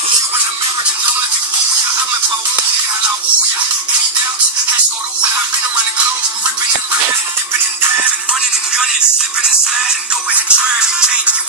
You an American, I'm living for ya. I'm in power, and I woo ya. Any doubts? Has no rule. I've been around the globe, ripping and riding, dipping and diving, running and gunning, slipping and sliding. Go ahead, try it. Change your